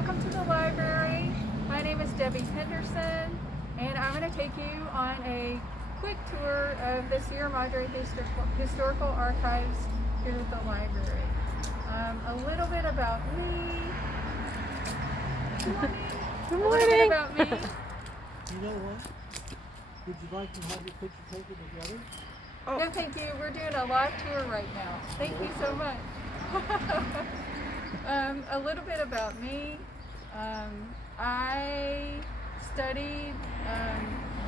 welcome to the library. My name is Debbie Henderson, and I'm going to take you on a quick tour of the Sierra Madre Historical Archives here at the library. A little bit about me. Good morning. Good morning. A little bit about me. You know what? Would you like to have your picture taken together? Oh. No, thank you. We're doing a live tour right now. Thank you so much. A little bit about me. I studied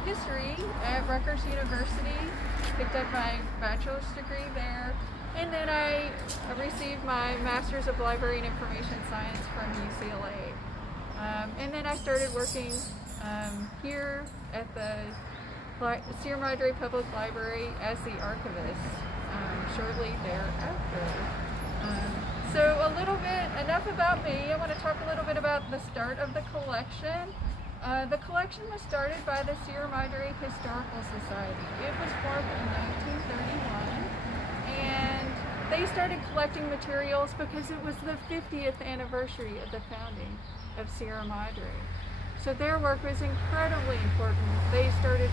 history at Rutgers University, picked up my bachelor's degree there, and then I received my Master's of Library and Information Science from UCLA. And then I started working here at the Sierra Madre Public Library as the archivist shortly thereafter. So enough about me. I want to talk a little bit about the start of the collection. The collection was started by the Sierra Madre Historical Society. It was formed in 1931, and they started collecting materials because it was the 50th anniversary of the founding of Sierra Madre. So their work was incredibly important. They started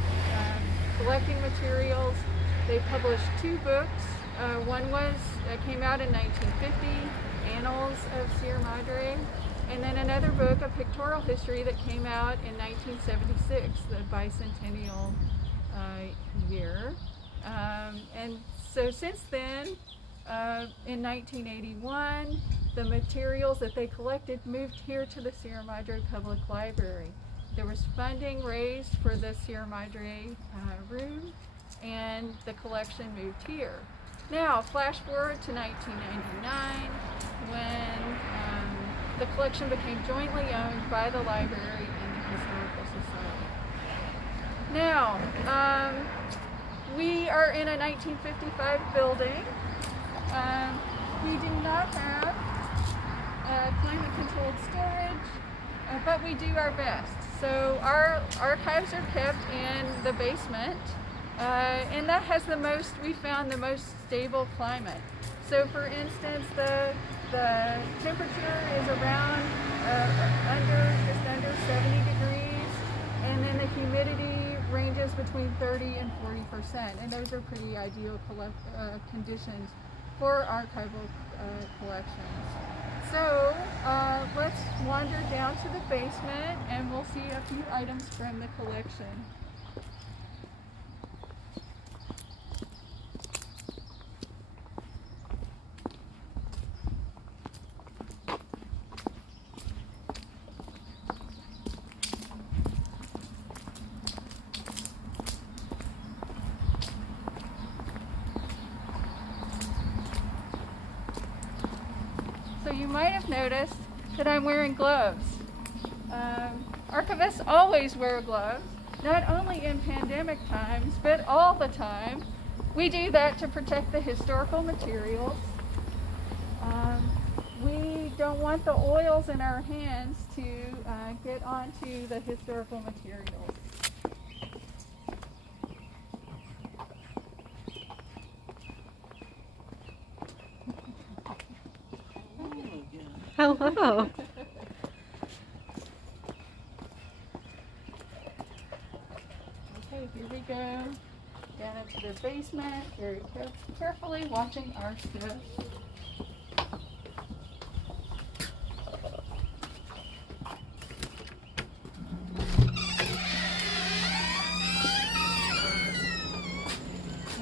collecting materials. They published 2 books. One came out in 1950, Annals of Sierra Madre, and then another book, a pictorial history, that came out in 1976, the bicentennial year. And so since then, in 1981, the materials that they collected moved here to the Sierra Madre Public Library. There was funding raised for the Sierra Madre room, and the collection moved here. Now, flash forward to 1999, when the collection became jointly owned by the library and the Historical Society. Now, we are in a 1955 building. We do not have climate-controlled storage, but we do our best. So our archives are kept in the basement, and that has we found the most stable climate. So for instance, the temperature is around just under 70 degrees, and then the humidity ranges between 30 and 40%, and those are pretty ideal conditions for archival collections. So let's wander down to the basement, and we'll see a few items from the collection. So you might have noticed that I'm wearing gloves. Archivists always wear gloves, not only in pandemic times, but all the time. We do that to protect the historical materials. We don't want the oils in our hands to get onto the historical materials. Hello. Okay, here we go. Down into the basement, very carefully watching our stuff.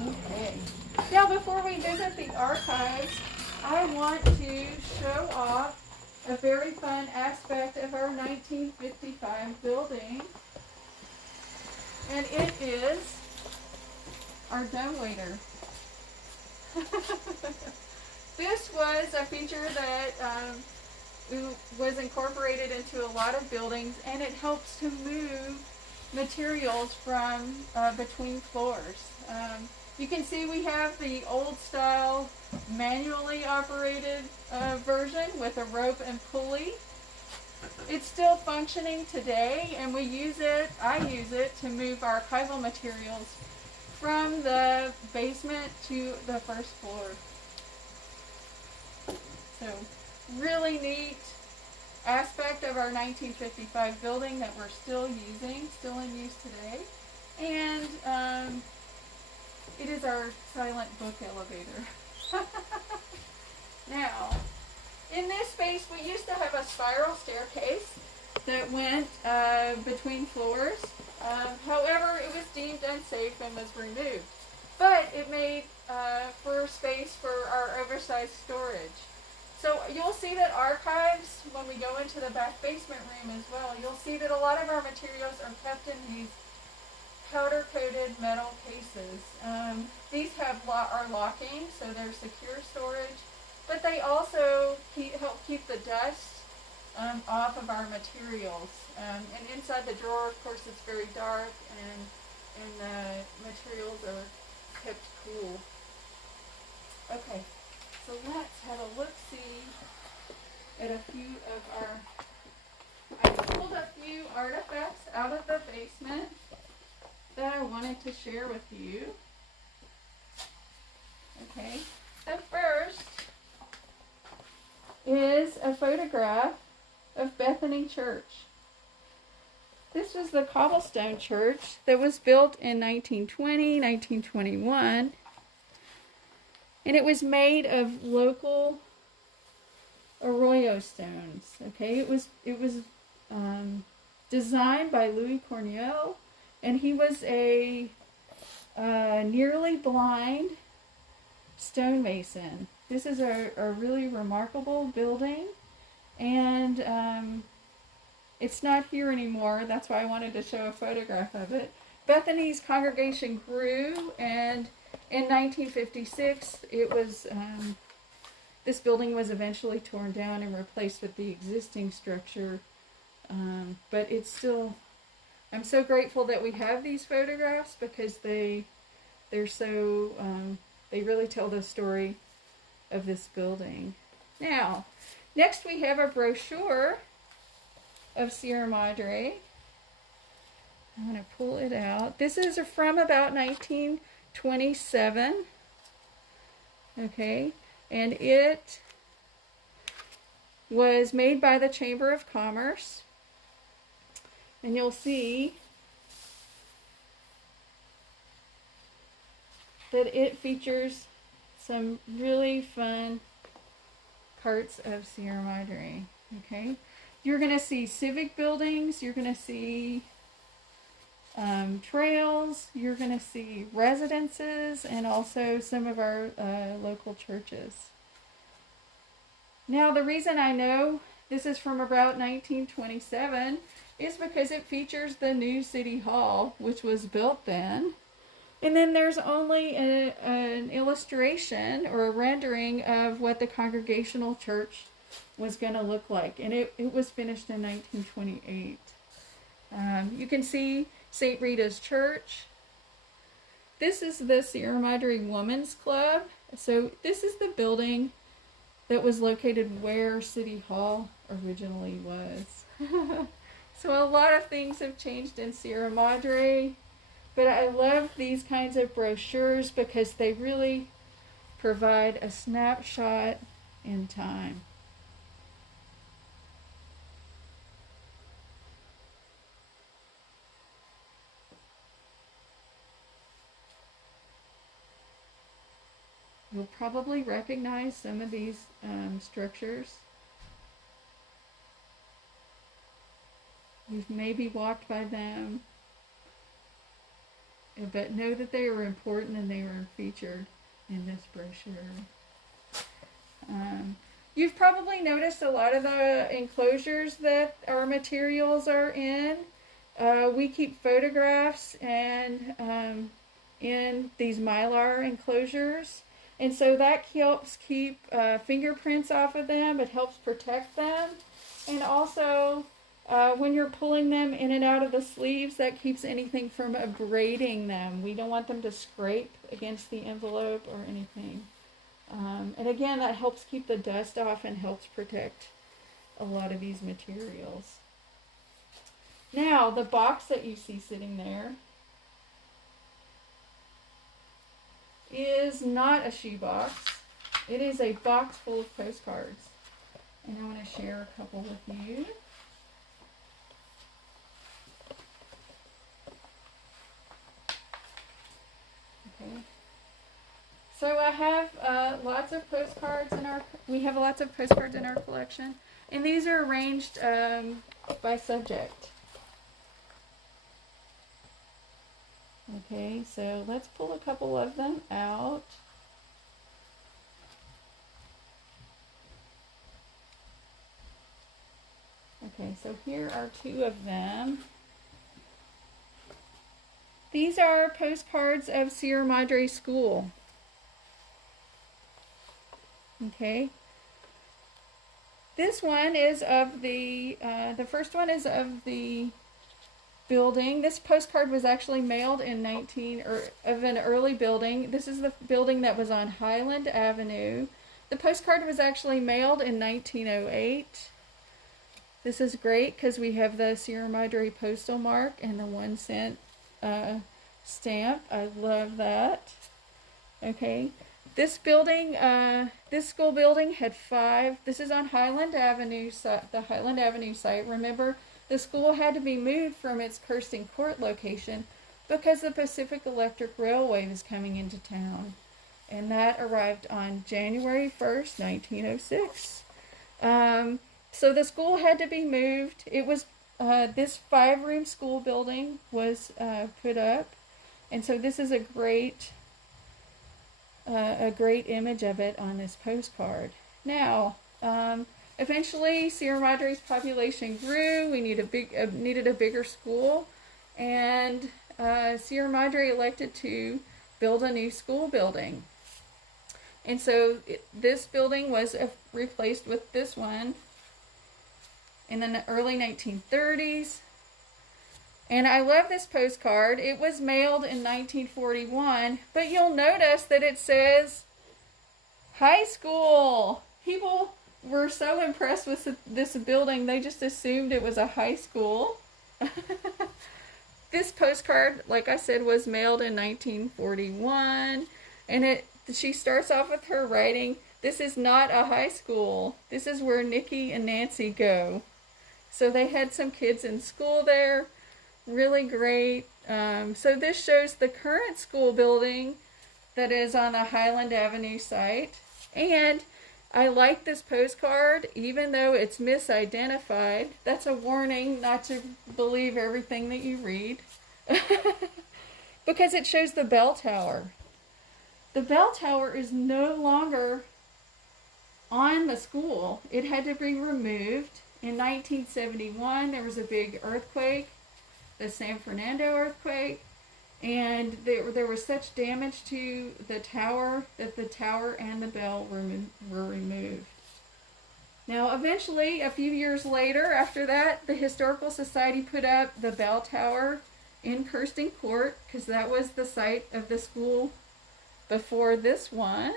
Okay. Now, before we visit the archives, I want to show off a very fun aspect of our 1955 building, and it is our dumbwaiter. This was a feature that was incorporated into a lot of buildings, and it helps to move materials from between floors. You can see we have the old style manually operated version with a rope and pulley. It's still functioning today, and I use it to move archival materials from the basement to the first floor. So really neat aspect of our 1955 building that we're still using, still in use today. And it is our silent book elevator. Now, in this space, we used to have a spiral staircase that went between floors. However, it was deemed unsafe and was removed. But it made for space for our oversized storage. So you'll see that archives, when we go into the back basement room as well, you'll see that a lot of our materials are kept in these powder-coated metal cases. These have are locking, so they're secure storage, but they also help keep the dust off of our materials. And inside the drawer, of course, it's very dark, and the materials are kept cool. Okay, so let's have a look-see at a few of our... I pulled a few artifacts out of the basement that I wanted to share with you. Okay, the first is a photograph of Bethany Church. This was the cobblestone church that was built in 1920, 1921, and it was made of local arroyo stones. Okay, it was designed by Louis Cornell, and he was a nearly blind stonemason. This is a really remarkable building, and it's not here anymore. That's why I wanted to show a photograph of it. Bethany's congregation grew, and in 1956, it was this building was eventually torn down and replaced with the existing structure. But it's still, I'm so grateful that we have these photographs because they're so, they really tell the story of this building. Now, next we have a brochure of Sierra Madre. I'm going to pull it out. This is from about 1927. Okay, and it was made by the Chamber of Commerce. And you'll see that it features some really fun parts of Sierra Madre. Okay, you're going to see civic buildings, you're going to see trails, you're going to see residences, and also some of our local churches. Now, the reason I know this is from about 1927 is because it features the new City Hall, which was built then. And then there's only an illustration or a rendering of what the Congregational Church was going to look like. And it was finished in 1928. You can see St. Rita's Church. This is the Sierra Madre Women's Club. So this is the building that was located where City Hall originally was. So a lot of things have changed in Sierra Madre, but I love these kinds of brochures because they really provide a snapshot in time. You'll probably recognize some of these structures. You've maybe walked by them, but know that they were important and they were featured in this brochure. You've probably noticed a lot of the enclosures that our materials are in. We keep photographs and in these mylar enclosures. And so that helps keep fingerprints off of them. It helps protect them. And also, when you're pulling them in and out of the sleeves, that keeps anything from abrading them. We don't want them to scrape against the envelope or anything. And again, that helps keep the dust off and helps protect a lot of these materials. Now, the box that you see sitting there is not a shoebox. It is a box full of postcards. And I want to share a couple with you. Okay. So I have lots of postcards we have lots of postcards in our collection. And these are arranged by subject. Okay, so let's pull a couple of them out. Okay, so here are two of them. These are postcards of Sierra Madre School. Okay. This one is of the first one is of the building. This postcard was actually mailed in of an early building. This is the building that was on Highland Avenue. The postcard was actually mailed in 1908. This is great because we have the Sierra Madre postal mark and the 1 cent stamp. I love that. Okay. This building, this school building had 5. This is on Highland Avenue, the Highland Avenue site. Remember, the school had to be moved from its Kirsten Court location because the Pacific Electric Railway was coming into town. And that arrived on January 1st, 1906. So the school had to be moved. It was, this 5-room school building was put up. And so this is a great image of it on this postcard. Now, eventually Sierra Madre's population grew. We needed a bigger school, and Sierra Madre elected to build a new school building. And so this building was replaced with this one in the early 1930s. And I love this postcard. It was mailed in 1941, but you'll notice that it says high school. People were so impressed with this building, they just assumed it was a high school. This postcard, like I said, was mailed in 1941, and she starts off with her writing, "This is not a high school. This is where Nikki and Nancy go." So they had some kids in school there. Really great. So this shows the current school building that is on the Highland Avenue site. And I like this postcard, even though it's misidentified. That's a warning not to believe everything that you read. Because it shows the bell tower. The bell tower is no longer on the school. It had to be removed. In 1971, there was a big earthquake, the San Fernando earthquake, and there was such damage to the tower that the tower and the bell were removed. Now, eventually, a few years later, after that, the Historical Society put up the bell tower in Kirsten Court, because that was the site of the school before this one,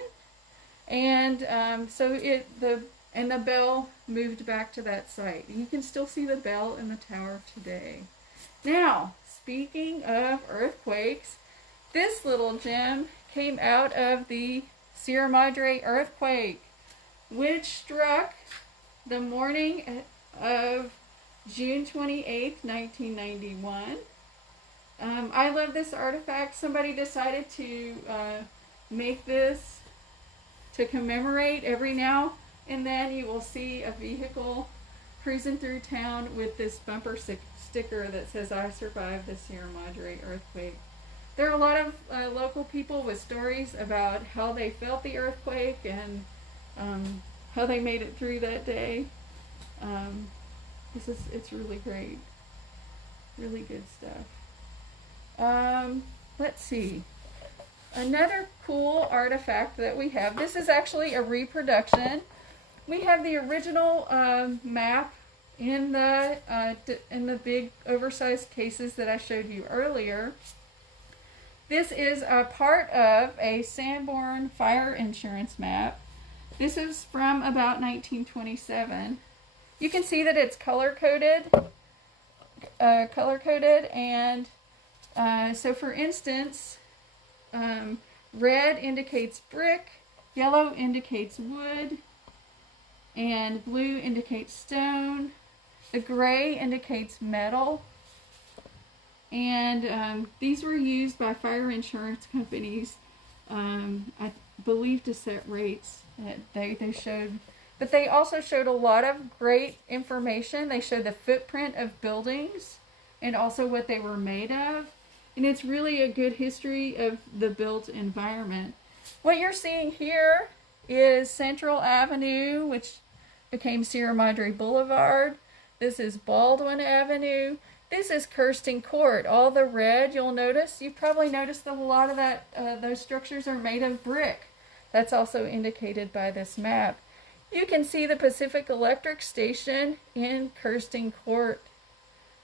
and the bell moved back to that site. You can still see the bell in the tower today. Now, speaking of earthquakes, this little gem came out of the Sierra Madre earthquake, which struck the morning of June 28th, 1991. I love this artifact. Somebody decided to make this to commemorate. Every now and then you will see a vehicle cruising through town with this bumper sticker that says, "I survived the Sierra Madre earthquake." There are a lot of local people with stories about how they felt the earthquake and how they made it through that day. It's really great. Really good stuff. Let's see. Another cool artifact that we have. This is actually a reproduction. We have the original map in the big oversized cases that I showed you earlier. This is a part of a Sanborn fire insurance map. This is from about 1927. You can see that it's color-coded, and so for instance, red indicates brick, yellow indicates wood, and blue indicates stone. The gray indicates metal. And these were used by fire insurance companies, I believe, to set rates. They showed, but they also showed a lot of great information. They showed the footprint of buildings and also what they were made of. And it's really a good history of the built environment. What you're seeing here is Central Avenue, which became Sierra Madre Boulevard. This is Baldwin Avenue. This is Kirsten Court. All the red, you'll notice, you've probably noticed that a lot of those structures are made of brick. That's also indicated by this map. You can see the Pacific Electric Station in Kirsten Court.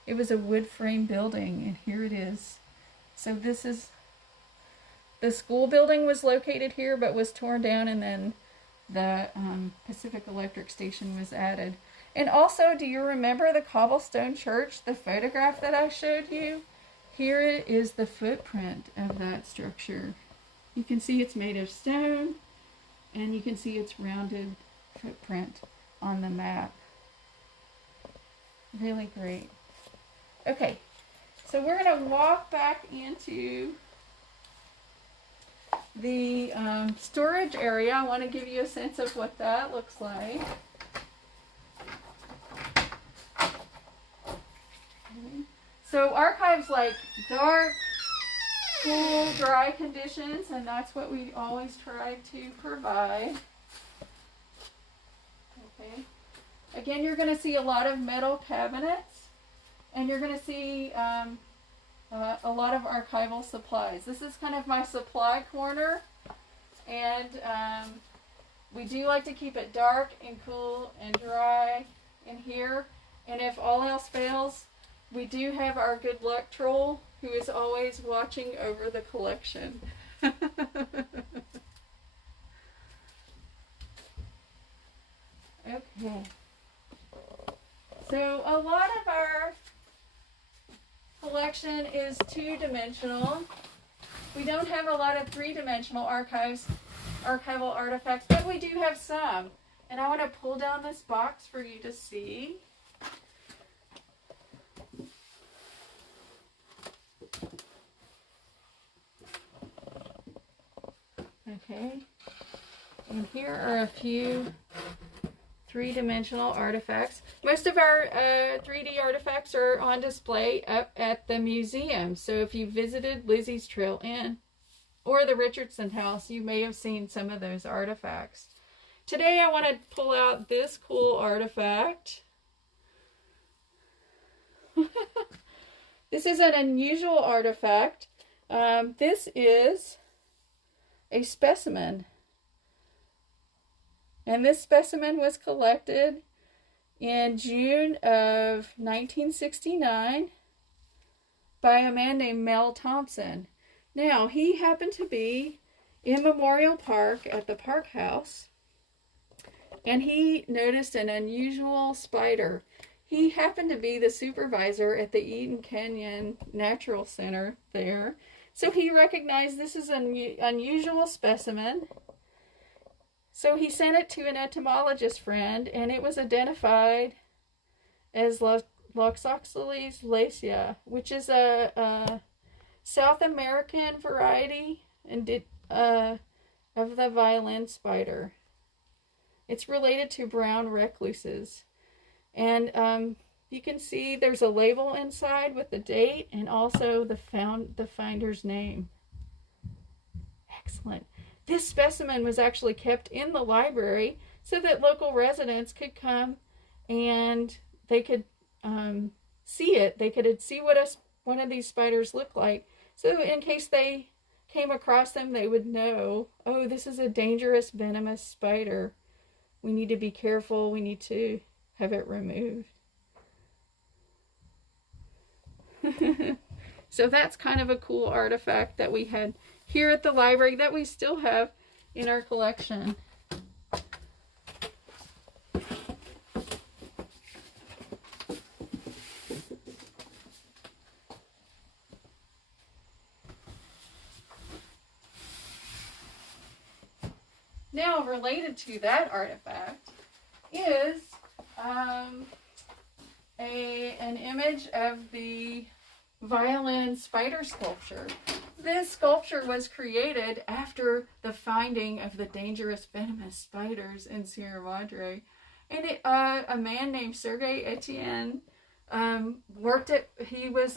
It was a wood frame building, and here it is. So this is, the school building was located here, but was torn down, and then the Pacific Electric Station was added. And also, do you remember the cobblestone church, the photograph that I showed you? Here is the footprint of that structure. You can see it's made of stone, and you can see its rounded footprint on the map. Really great. Okay, so we're going to walk back into the storage area. I want to give you a sense of what that looks like. So archives like dark, cool, dry conditions, and that's what we always try to provide. Okay. Again, you're going to see a lot of metal cabinets, and you're going to see a lot of archival supplies. This is kind of my supply corner, and we do like to keep it dark and cool and dry in here. And if all else fails, we do have our good luck troll who is always watching over the collection. Okay. So a lot of our collection is two-dimensional. We don't have a lot of three-dimensional archival artifacts, but we do have some. And I want to pull down this box for you to see. Okay, and here are a few three-dimensional artifacts. Most of our 3D artifacts are on display up at the museum. So if you visited Lizzie's Trail Inn or the Richardson House, you may have seen some of those artifacts. Today I want to pull out this cool artifact. This is an unusual artifact. This is a specimen, and this specimen was collected in June of 1969 by a man named Mel Thompson. Now, he happened to be in Memorial Park at the park house, and he noticed an unusual spider. He happened to be the supervisor at the Eden Canyon Natural Center there. So he recognized this is an unusual specimen. So he sent it to an entomologist friend, and it was identified as Loxosceles lacea, which is a South American variety of the violin spider. It's related to brown recluses. And you can see there's a label inside with the date and also the finder's name. Excellent. This specimen was actually kept in the library so that local residents could come and they could see it. They could see what one of these spiders looked like. So in case they came across them, they would know, oh, this is a dangerous, venomous spider. We need to be careful. We need to have it removed. So that's kind of a cool artifact that we had here at the library that we still have in our collection. Now, related to that artifact, is an image of the violin spider sculpture. This sculpture was created after the finding of the dangerous venomous spiders in Sierra Madre. And a man named Sergei Etienne he was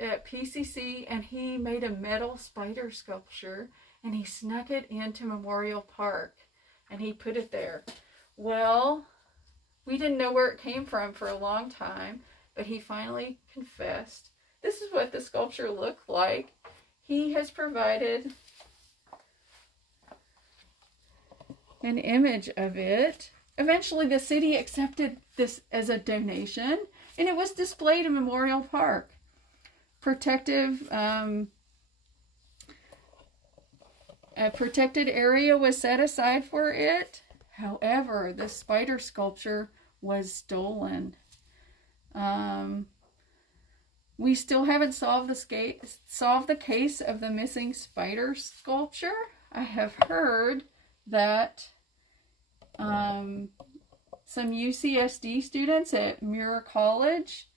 at PCC, and he made a metal spider sculpture, and he snuck it into Memorial Park, and he put it there. Well, we didn't know where it came from for a long time, but he finally confessed. This is what the sculpture looked like. He has provided an image of it. Eventually, the city accepted this as a donation, and it was displayed in Memorial Park. A protected area was set aside for it. However, the spider sculpture was stolen. We still haven't solved the case of the missing spider sculpture. I have heard that some UCSD students at Muir College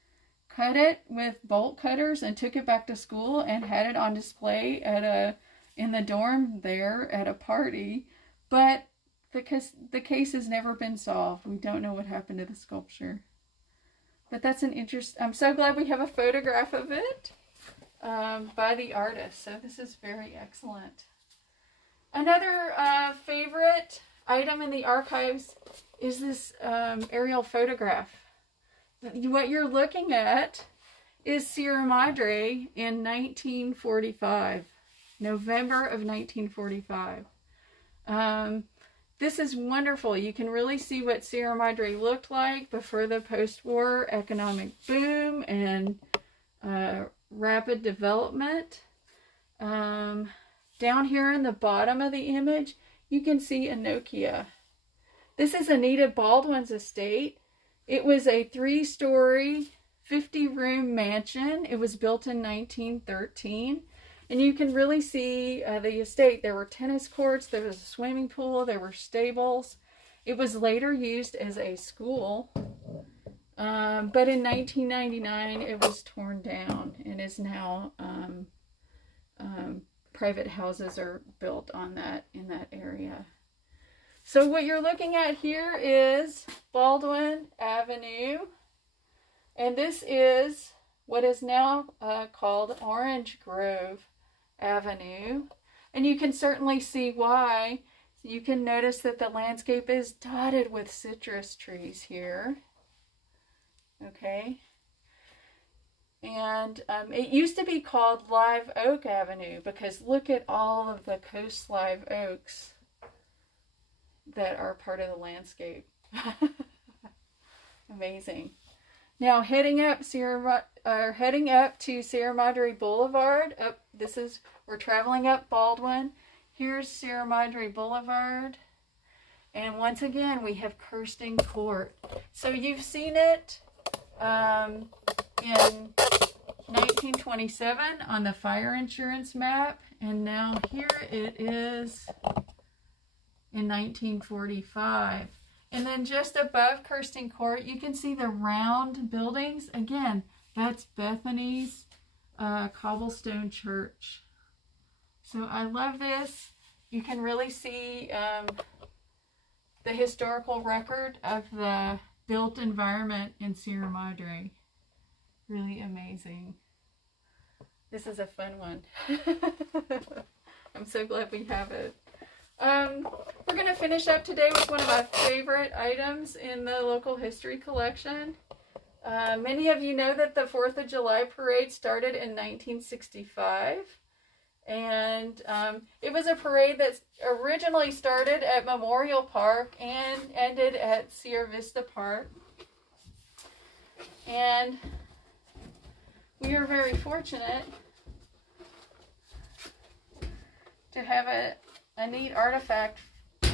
cut it with bolt cutters and took it back to school and had it on display in the dorm there at a party, but the case has never been solved. We don't know what happened to the sculpture. But that's an interest. I'm so glad we have a photograph of it by the artist. So this is very excellent. Another favorite item in the archives is this aerial photograph. What you're looking at is Sierra Madre in 1945, November of 1945. This is wonderful. You can really see what Sierra Madre looked like before the post-war economic boom and rapid development. Down here in the bottom of the image, you can see Anokia. This is Anita Baldwin's estate. It was a 3-story, 50-room mansion. It was built in 1913. And you can really see the estate. There were tennis courts, there was a swimming pool, there were stables. It was later used as a school. But in 1999, it was torn down and is now private houses are built on in that area. So what you're looking at here is Baldwin Avenue, and this is what is now called Orange Grove Avenue, and you can certainly see why. You can notice that the landscape is dotted with citrus trees here. Okay. And it used to be called Live Oak Avenue because look at all of the coast live oaks that are part of the landscape. Amazing. Now heading up to Sierra Madre Boulevard. We're traveling up Baldwin. Here's Sierra Madre Boulevard. And once again, we have Kirsten Court. So you've seen it in 1927 on the fire insurance map. And now here it is in 1945. And then just above Kirsten Court, you can see the round buildings. Again, that's Bethany's cobblestone church. So I love this. You can really see the historical record of the built environment in Sierra Madre. Really amazing. This is a fun one. I'm so glad we have it. We're going to finish up today with one of my favorite items in the local history collection. Many of you know that the 4th of July parade started in 1965. And it was a parade that originally started at Memorial Park and ended at Sierra Vista Park. And we are very fortunate to have a neat artifact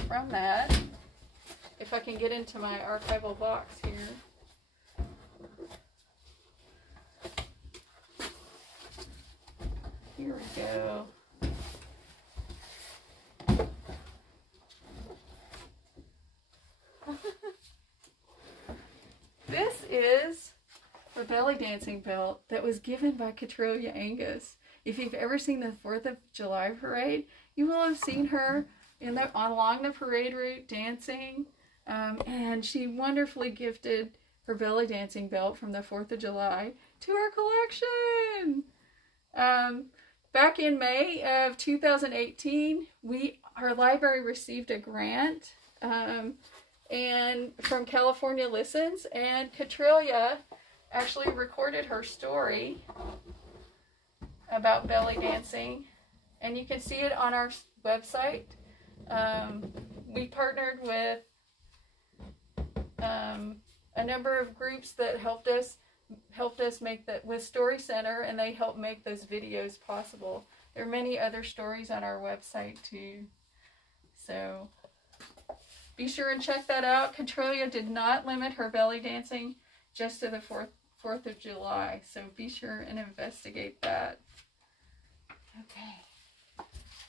from that. If I can get into my archival box here. Here we go. is a belly dancing belt that was given by Catrilia Angus. If you've ever seen the 4th of July parade, you will have seen her along the parade route dancing. And she wonderfully gifted her belly dancing belt from the 4th of July to our collection. Back in May of 2018, our library received a grant and from California Listens, and Catrilia actually recorded her story about belly dancing, and you can see it on our website. We partnered with a number of groups that helped us make that with Story Center, and they helped make those videos possible. There are many other stories on our website too, so be sure and check that out. Catrilia did not limit her belly dancing just to the 4th of July, so be sure and investigate that. Okay,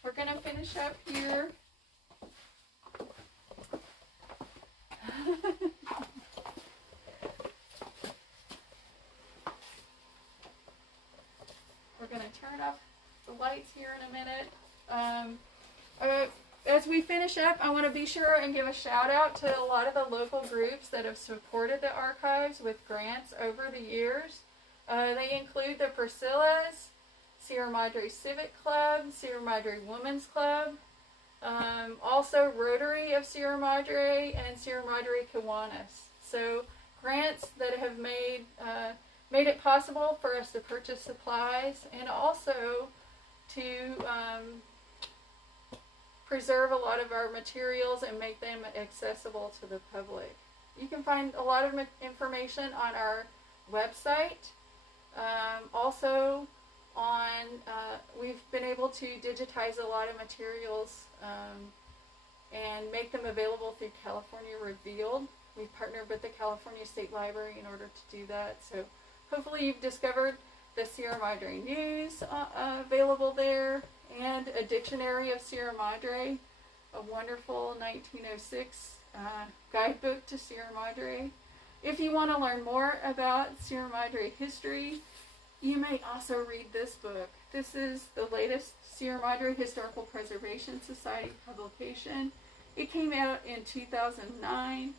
we're gonna finish up here. We're going to turn off the lights here in a minute. As we finish up, I want to be sure and give a shout out to a lot of the local groups that have supported the archives with grants over the years. They include the Priscillas, Sierra Madre Civic Club, Sierra Madre Women's Club, also Rotary of Sierra Madre, and Sierra Madre Kiwanis. So grants that have made it possible for us to purchase supplies, and also to preserve a lot of our materials and make them accessible to the public. You can find a lot of information on our website. Also we've been able to digitize a lot of materials and make them available through California Revealed. We've partnered with the California State Library in order to do that. So hopefully you've discovered the Sierra Madre News available there, and a dictionary of Sierra Madre, a wonderful 1906 guidebook to Sierra Madre. If you want to learn more about Sierra Madre history, you may also read this book. This is the latest Sierra Madre Historical Preservation Society publication. It came out in 2009,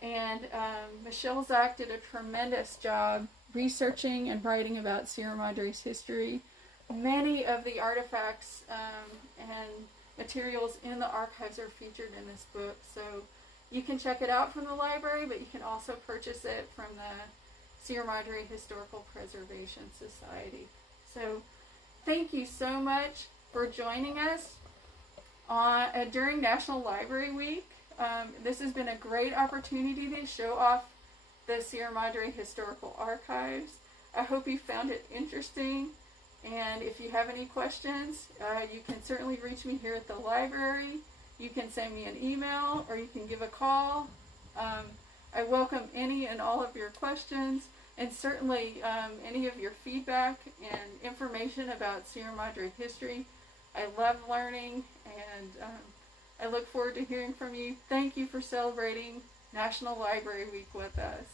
and Michelle Zach did a tremendous job researching and writing about Sierra Madre's history. Many of the artifacts and materials in the archives are featured in this book, so you can check it out from the library, but you can also purchase it from the Sierra Madre Historical Preservation Society. So thank you so much for joining us during National Library Week. This has been a great opportunity to show off the Sierra Madre Historical Archives. I hope you found it interesting, and if you have any questions, you can certainly reach me here at the library. You can send me an email, or you can give a call. I welcome any and all of your questions, and certainly any of your feedback and information about Sierra Madre history. I love learning, and I look forward to hearing from you. Thank you for celebrating National Library Week with us.